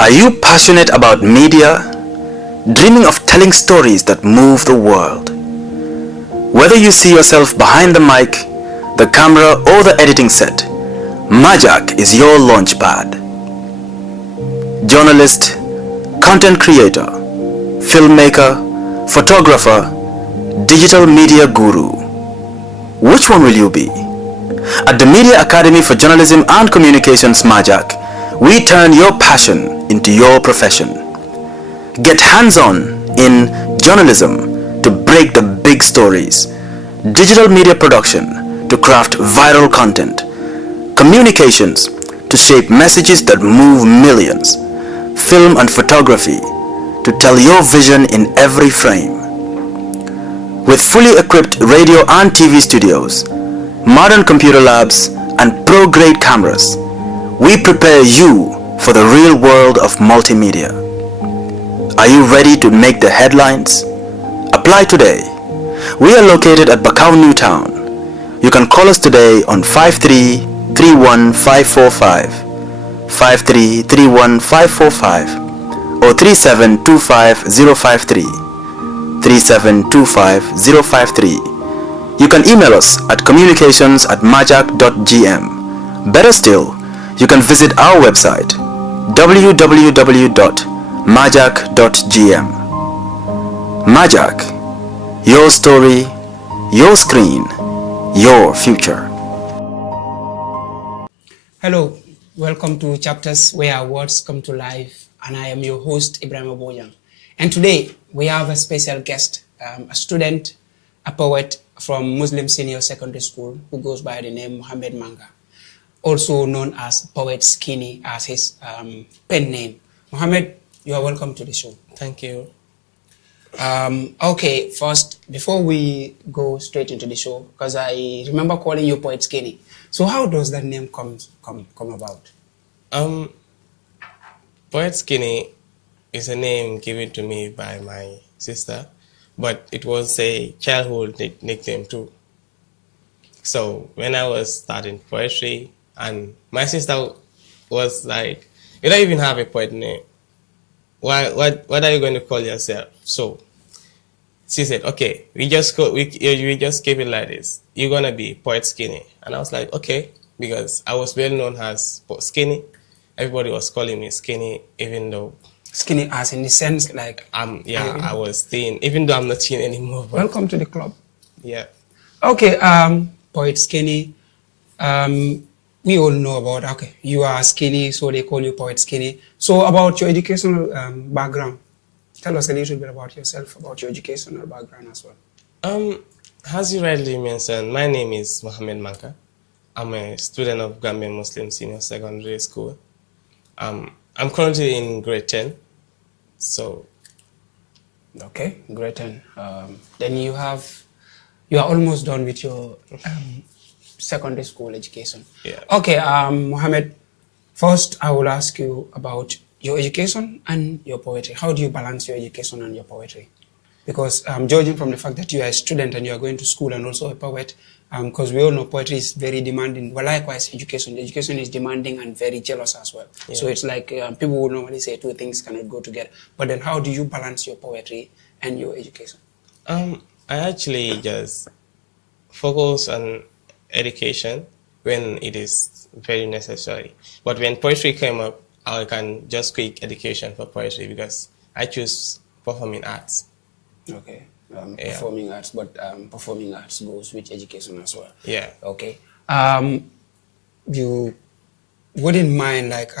Are you passionate about media? Dreaming of telling stories that move the world? Whether you see yourself behind the mic, the camera or the editing set, Majak is your launchpad. Journalist, content creator, filmmaker, photographer, digital media guru. Which one will you be? At the Media Academy for Journalism and Communications Majak, we turn your passion into your profession. Get hands-on in journalism to break the big stories, digital media production to craft viral content, communications to shape messages that move millions, film and photography to tell your vision in every frame. With fully equipped radio and TV studios, modern computer labs and pro-grade cameras, we prepare you for the real world of multimedia. Are you ready to make the headlines? Apply today. We are located at Bakau New Town. You can call us today on 53-31545, 53-31545 or 3725-053, 3725-053. You can email us at communications@majak.gm. Better still, you can visit our website www.majak.gm. Majak, your story, your screen, your future. Hello, welcome to Chapters Where Words Come to Life, and I am your host, Ibrahim Aboyang. And today we have a special guest, a student, a poet from Muslim Senior Secondary School who goes by the name Muhammed Manka, also known as Poet Skinny as his pen name. Muhammed, you are welcome to the show. Thank you. Okay, first, before we go straight into the show, because I remember calling you Poet Skinny. So how does that name come about? Poet Skinny is a name given to me by my sister, but it was a childhood nickname too. So when I was starting poetry, and my sister was like, "You don't even have a poet name. What are you going to call yourself?" So she said, "Okay, we just keep it like this. You're gonna be Poet Skinny." And I was like, "Okay," because I was well known as Skinny. Everybody was calling me Skinny, even though Skinny as in the sense like... I was thin, even though I'm not thin anymore. But welcome to the club. Yeah. Okay, Poet Skinny. We all know about, okay, you are skinny, so they call you Poet Skinny. So about your educational background, tell us a little bit about yourself, about your educational background as well. As you rightly mentioned, my name is Muhammed Manka. I'm a student of Gambian Muslim Senior Secondary School. I'm currently in grade 10. So, okay, grade 10. Then you are almost done with your secondary school education. Yeah. Okay, Muhammad, first I will ask you about your education and your poetry. How do you balance your education and your poetry? Because judging from the fact that you are a student and you are going to school and also a poet, because we all know poetry is very demanding. Well, likewise, education is demanding and very jealous as well. Yeah. So it's like people would normally say two things cannot go together. But then how do you balance your poetry and your education? I actually just focus on education when it is very necessary. But when poetry came up, I can just quick education for poetry because I choose performing arts. Okay, performing arts, but performing arts goes with education as well. Yeah. Okay. You wouldn't mind like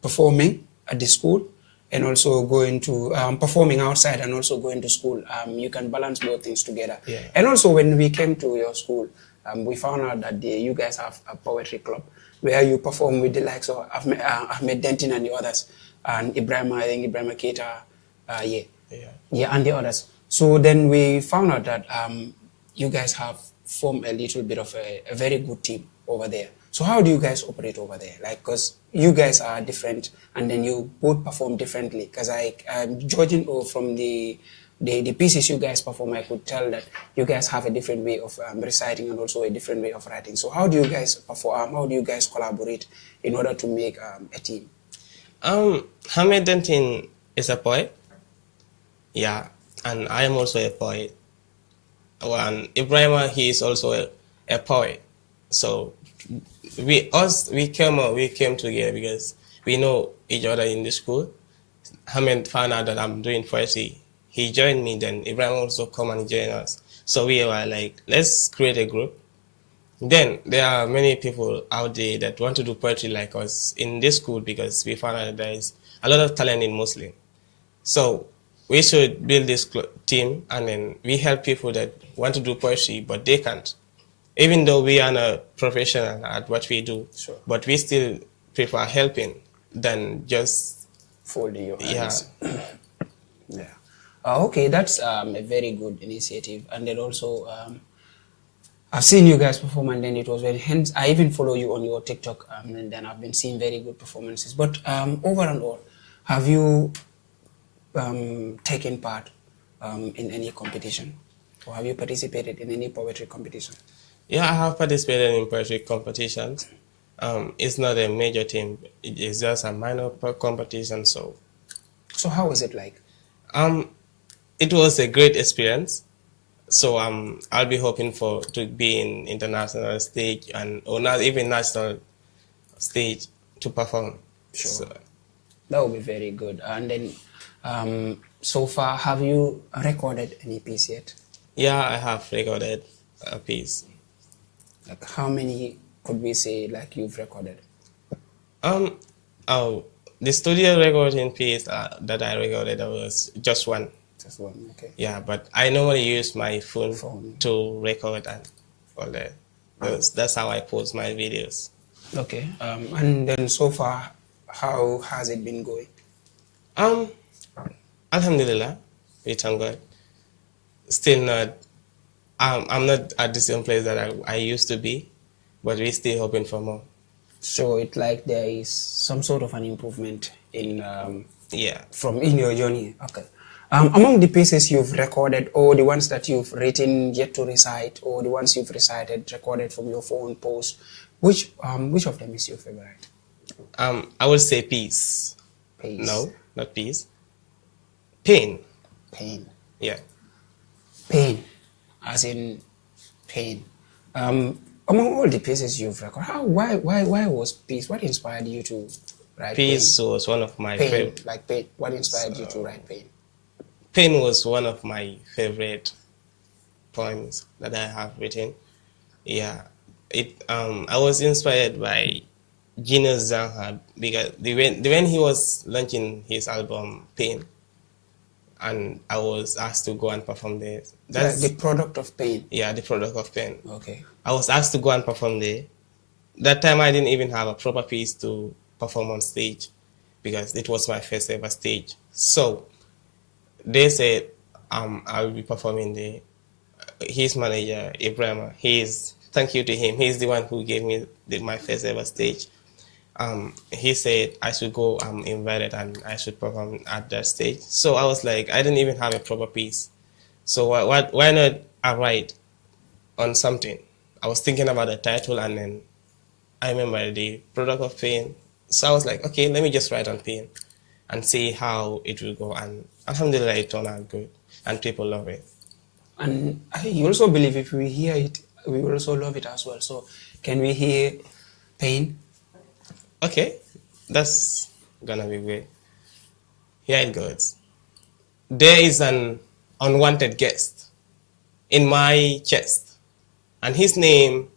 performing at the school and also going to performing outside and also going to school. You can balance both things together. Yeah. And also when we came to your school, we found out that you guys have a poetry club where you perform with the likes of Ahmed Denton and the others, and Ibrahim Keita, and the others. So then we found out that you guys have formed a little bit of a very good team over there. So how do you guys operate over there? Like, because you guys are different and then you both perform differently. Because judging from the pieces you guys perform, I could tell that you guys have a different way of reciting and also a different way of writing. So how do you guys perform? How do you guys collaborate in order to make a team? Muhammed Denton is a poet. Yeah, and I am also a poet. And Ibrahim, he is also a poet. So we came together because we know each other in the school. Hamed found out that I'm doing poetry. He joined me, then Ibrahim also come and join us. So we were like, let's create a group. Then there are many people out there that want to do poetry like us in this school because we found out that there is a lot of talent in Muslim. So we should build this team, and then we help people that want to do poetry but they can't. Even though we are not professional at what we do, Sure. but we still prefer helping than just Folding your yeah. hands. Yeah. Okay, that's a very good initiative. And then also, I've seen you guys perform, and then it was very, hence, I even follow you on your TikTok, and then I've been seeing very good performances. But over and all, have you taken part in any competition? Or have you participated in any poetry competition? Yeah, I have participated in poetry competitions. It's not a major team. It's just a minor competition. So how was it like? it was a great experience. So I'll be hoping to be in international stage or not even national stage to perform. Sure. So, That would be very good. And then, so far, have you recorded any piece yet? yeah, I have recorded a piece. Like, how many could we say, like, you've recorded? Oh, the studio recording piece that I recorded was just one. Just one, okay. Yeah, but I normally use my phone to record and all that. That's how I post my videos. Okay. And then so far, how has it been going? Alhamdulillah, we thank God. Still not. I'm not at the same place that I used to be, but we're still hoping for more. So it's like there is some sort of an improvement in Yeah. in your journey. Okay. Among the pieces you've recorded, or the ones that you've written yet to recite, or the ones you've recited, recorded from your phone post, which of them is your favorite? I would say peace. Peace. No, not peace. Pain. Pain. Yeah. Pain, as in pain. Among all the pieces you've recorded, why was peace? What inspired you to write Peace pain? was one of my Pain, favorite. like pain. What inspired you to write pain? Pain was one of my favorite poems that I have written. Yeah, I was inspired by Genius Zanha because when he was launching his album Pain, and I was asked to go and perform there. That's the product of pain. Yeah, the product of pain. Okay. I was asked to go and perform there. That time I didn't even have a proper piece to perform on stage because it was my first ever stage. So they said I will be performing there. His manager, Ibrahim, thank you to him. He's the one who gave me my first ever stage. He said I should go, I'm invited, and I should perform at that stage. So I was like, I didn't even have a proper piece. So why not I write on something? I was thinking about the title, and then I remember the product of pain. So I was like, okay, let me just write on pain and see how it will go. And alhamdulillah, it turned out good, and people love it. And I also believe if we hear it, we will also love it as well. So can we hear pain? Okay, that's gonna be great. Here it goes. There is an unwanted guest in my chest, and his name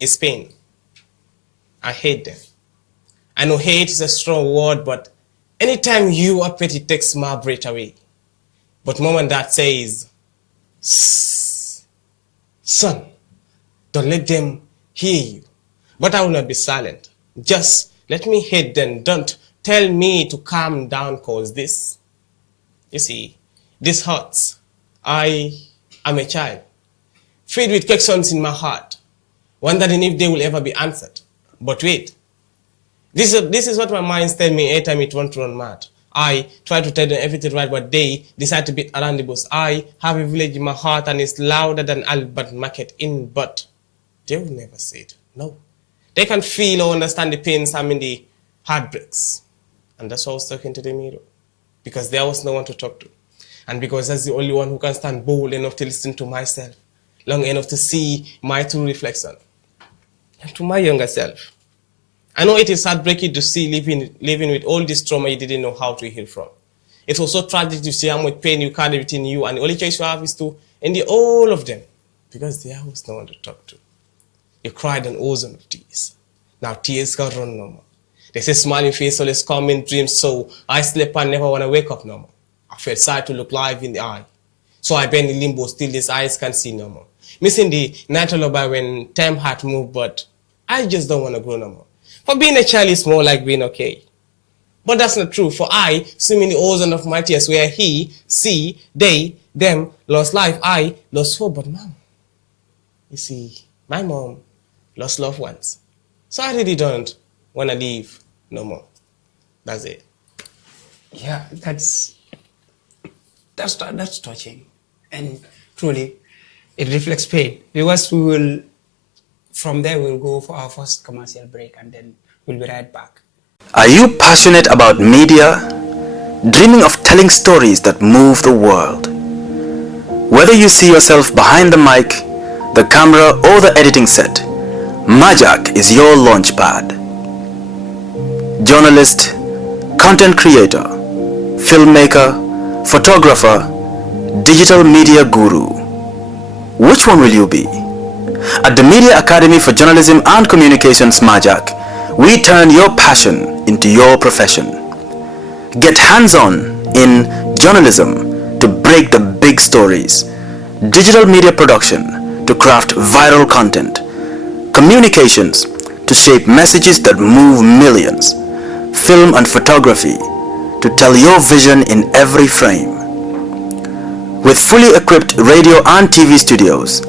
is pain. I hate them. I know hate is a strong word, but anytime you are petty, it takes my breath away. But moment that says, son, don't let them hear you. But I will not be silent. Just let me hate them. Don't tell me to calm down, cause this, you see, this hurts. I am a child, filled with questions in my heart, wondering if they will ever be answered. But wait, this is what my mind tells me every time it wants to run mad. I try to tell them everything right, but they decide to beat around the bush. I have a village in my heart, and it's louder than Albert Market in, but they will never say it. No. They can feel or understand the pains I'm in the heartbreaks. And that's why I was talking to the mirror. Because there was no one to talk to. And because that's the only one who can stand bold enough to listen to myself, long enough to see my true reflection. And to my younger self. I know it is heartbreaking to see living with all this trauma you didn't know how to heal from. It's also tragic to see how much pain you carry within you, and the only choice you have is to endure all of them. Because there was no one to talk to. You cried an ocean of tears. Now tears can't run no more. They say smiling face always come in dreams, so I sleep and never want to wake up no more. I felt sad to look life in the eye. So I bend in limbo, still these eyes can't see no more. Missing the night lullaby when time had moved, but I just don't want to grow no more. For being a child is more like being okay. But that's not true, for I swim in the ocean of my tears where he, she, they, them lost life, I lost hope, but mom. You see, my mom lost loved ones. So I really don't want to leave no more. That's it. Yeah, that's touching, and truly, it reflects pain. Because from there we'll go for our first commercial break, and then we'll be right back. Are you passionate about media? Dreaming of telling stories that move the world? Whether you see yourself behind the mic, the camera, or the editing set, Majak is your launchpad. Journalist, content creator, filmmaker, photographer, digital media guru. Which one will you be? At the Media Academy for Journalism and Communications, Majak, we turn your passion into your profession. Get hands-on in journalism to break the big stories, digital media production to craft viral content, communications to shape messages that move millions, film and photography to tell your vision in every frame. With fully equipped radio and TV studios,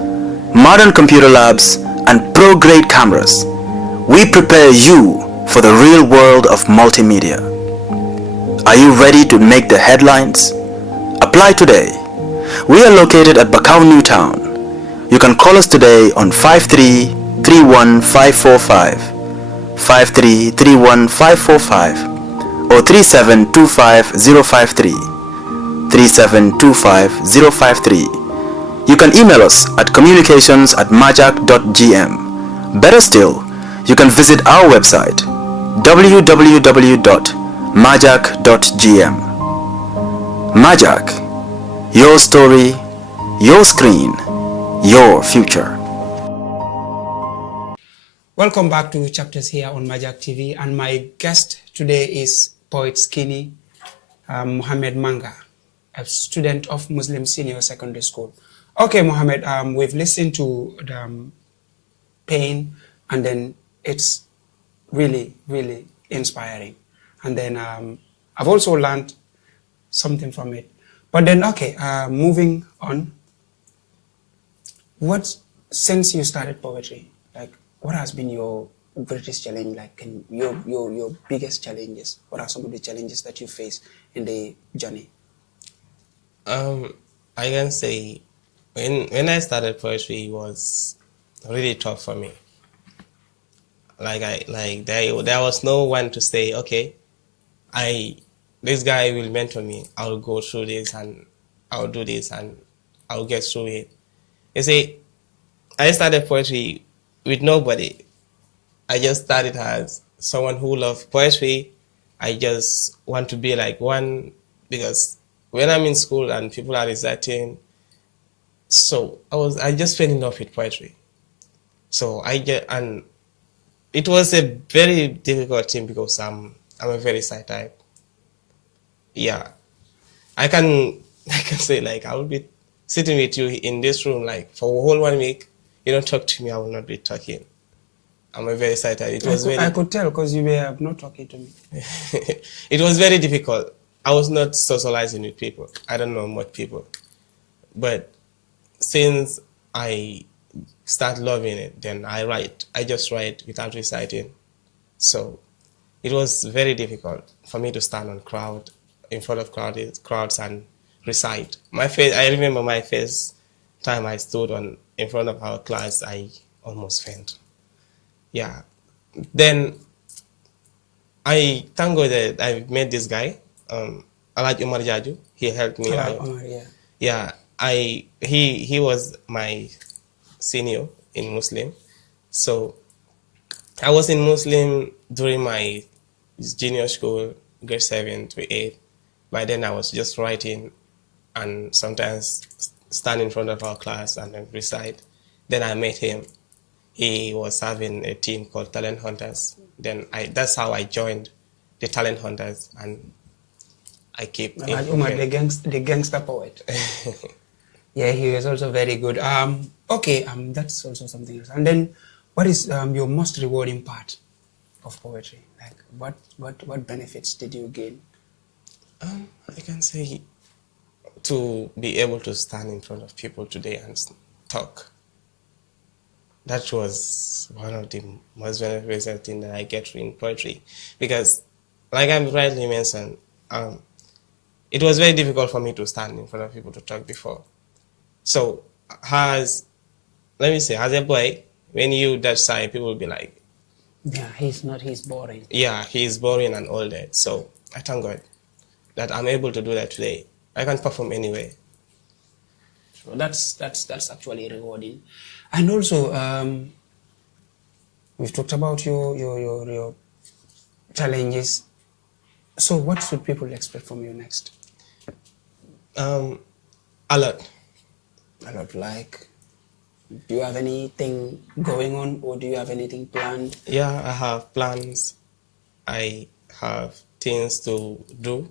modern computer labs, and pro-grade cameras, we prepare you for the real world of multimedia. Are you ready to make the headlines? Apply today. We are located at Bakau New Town. You can call us today on 53-31545, 53-31545, or 3725-053, 3725-053. You can email us at communications@majak.gm. Better still, you can visit our website www.majak.gm. Majak, your story, your screen, your future. Welcome back to Chapters here on Majak TV, and my guest today is poet Skinny Muhammed Manka, a student of Muslim Senior Secondary School. Okay, Muhammad, we've listened to the pain, and then it's really, really inspiring. And then I've also learned something from it. But then, okay, moving on. Since you started poetry, like, what has been your greatest challenge? Like, your biggest challenges? What are some of the challenges that you face in the journey? I can say when I started poetry, it was really tough for me. There was no one to say, okay, this guy will mentor me. I'll go through this and I'll do this and I'll get through it. You see, I started poetry with nobody. I just started as someone who loved poetry. I just want to be like one, because when I'm in school and people are reciting, so I just fell in love with poetry. So and it was a very difficult thing because I'm a very shy type. Yeah, I can say, like, I will be sitting with you in this room like for a whole 1 week. You don't talk to me, I will not be talking. I'm a very shy type. I could tell because you were not talking to me. It was very difficult. I was not socializing with people. I don't know much people. But since I start loving it, then I write. I just write without reciting. So it was very difficult for me to stand in front of crowds and recite. I remember my first time I stood in front of our class, I almost fainted. Yeah. Then I thank God that I met this guy, Alaj Umar Jaju. He helped me Alright, out. Omar, yeah. Yeah, he was my senior in Muslim. So I was in Muslim during my junior school, grade 7 to 8. By then I was just writing and sometimes stand in front of our class and then recite. Then I met him. He was having a team called Talent Hunters. Then that's how I joined the Talent Hunters, and I keep Alhaji Umar, improving. the gangster poet. Yeah, he was also very good. Okay, that's also something else. And then, what is your most rewarding part of poetry? Like, what benefits did you gain? I can say to be able to stand in front of people today and talk. That was one of the most beneficial things that I get in poetry, because, like I rightly mentioned, it was very difficult for me to stand in front of people to talk before. So, let me say, as a boy, when you that side, people will be like, Yeah, he's boring. yeah, he's boring and all that. So I thank God that I'm able to do that today. I can perform anywhere. So that's actually rewarding. And also, we've talked about your challenges. So what should people expect from you next? A lot. A lot, like, do you have anything going on, or do you have anything planned? Yeah, I have plans. I have things to do,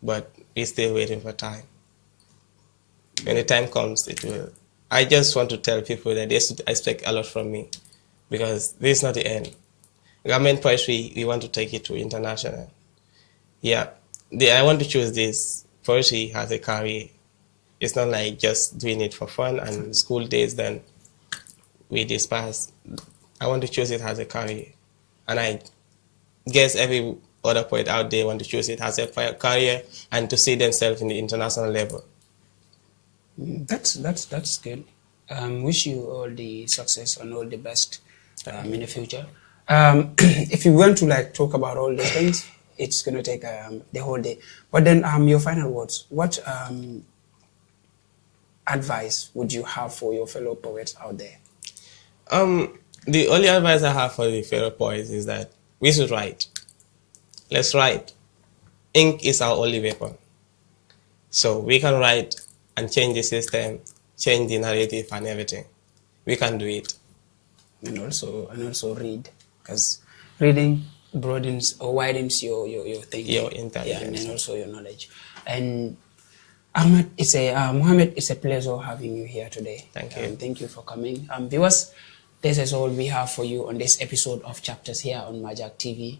but we're still waiting for time. When the time comes, it will. I just want to tell people that they should expect a lot from me, because this is not the end. Government poetry, we want to take it to international. Yeah, I want to choose this. Poetry has a career. It's not like just doing it for fun and school days, then we disperse. I want to choose it as a career. And I guess every other poet out there want to choose it as a career and to see themselves in the international level. That's good. Wish you all the success and all the best in the future. If you want to like talk about all these things, it's gonna take the whole day. But then your final words. What advice would you have for your fellow poets out there? The only advice I have for the fellow poets is that we should write. Let's write. Ink is our only weapon. So we can write and change the system, change the narrative and everything. We can do it. And also read, because reading broadens or widens your thinking, Your intelligence. yeah, and then also your knowledge. And Ahmed, Muhammad, it's a pleasure having you here today. Thank you. Thank you for coming. Viewers, this is all we have for you on this episode of Chapters here on Majak TV.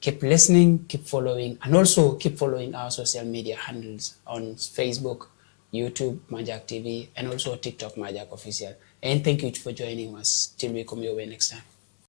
Keep listening, keep following, and also keep following our social media handles on Facebook, YouTube, Majak TV, and also TikTok, Majak Official. And thank you for joining us. Till we come your way next time.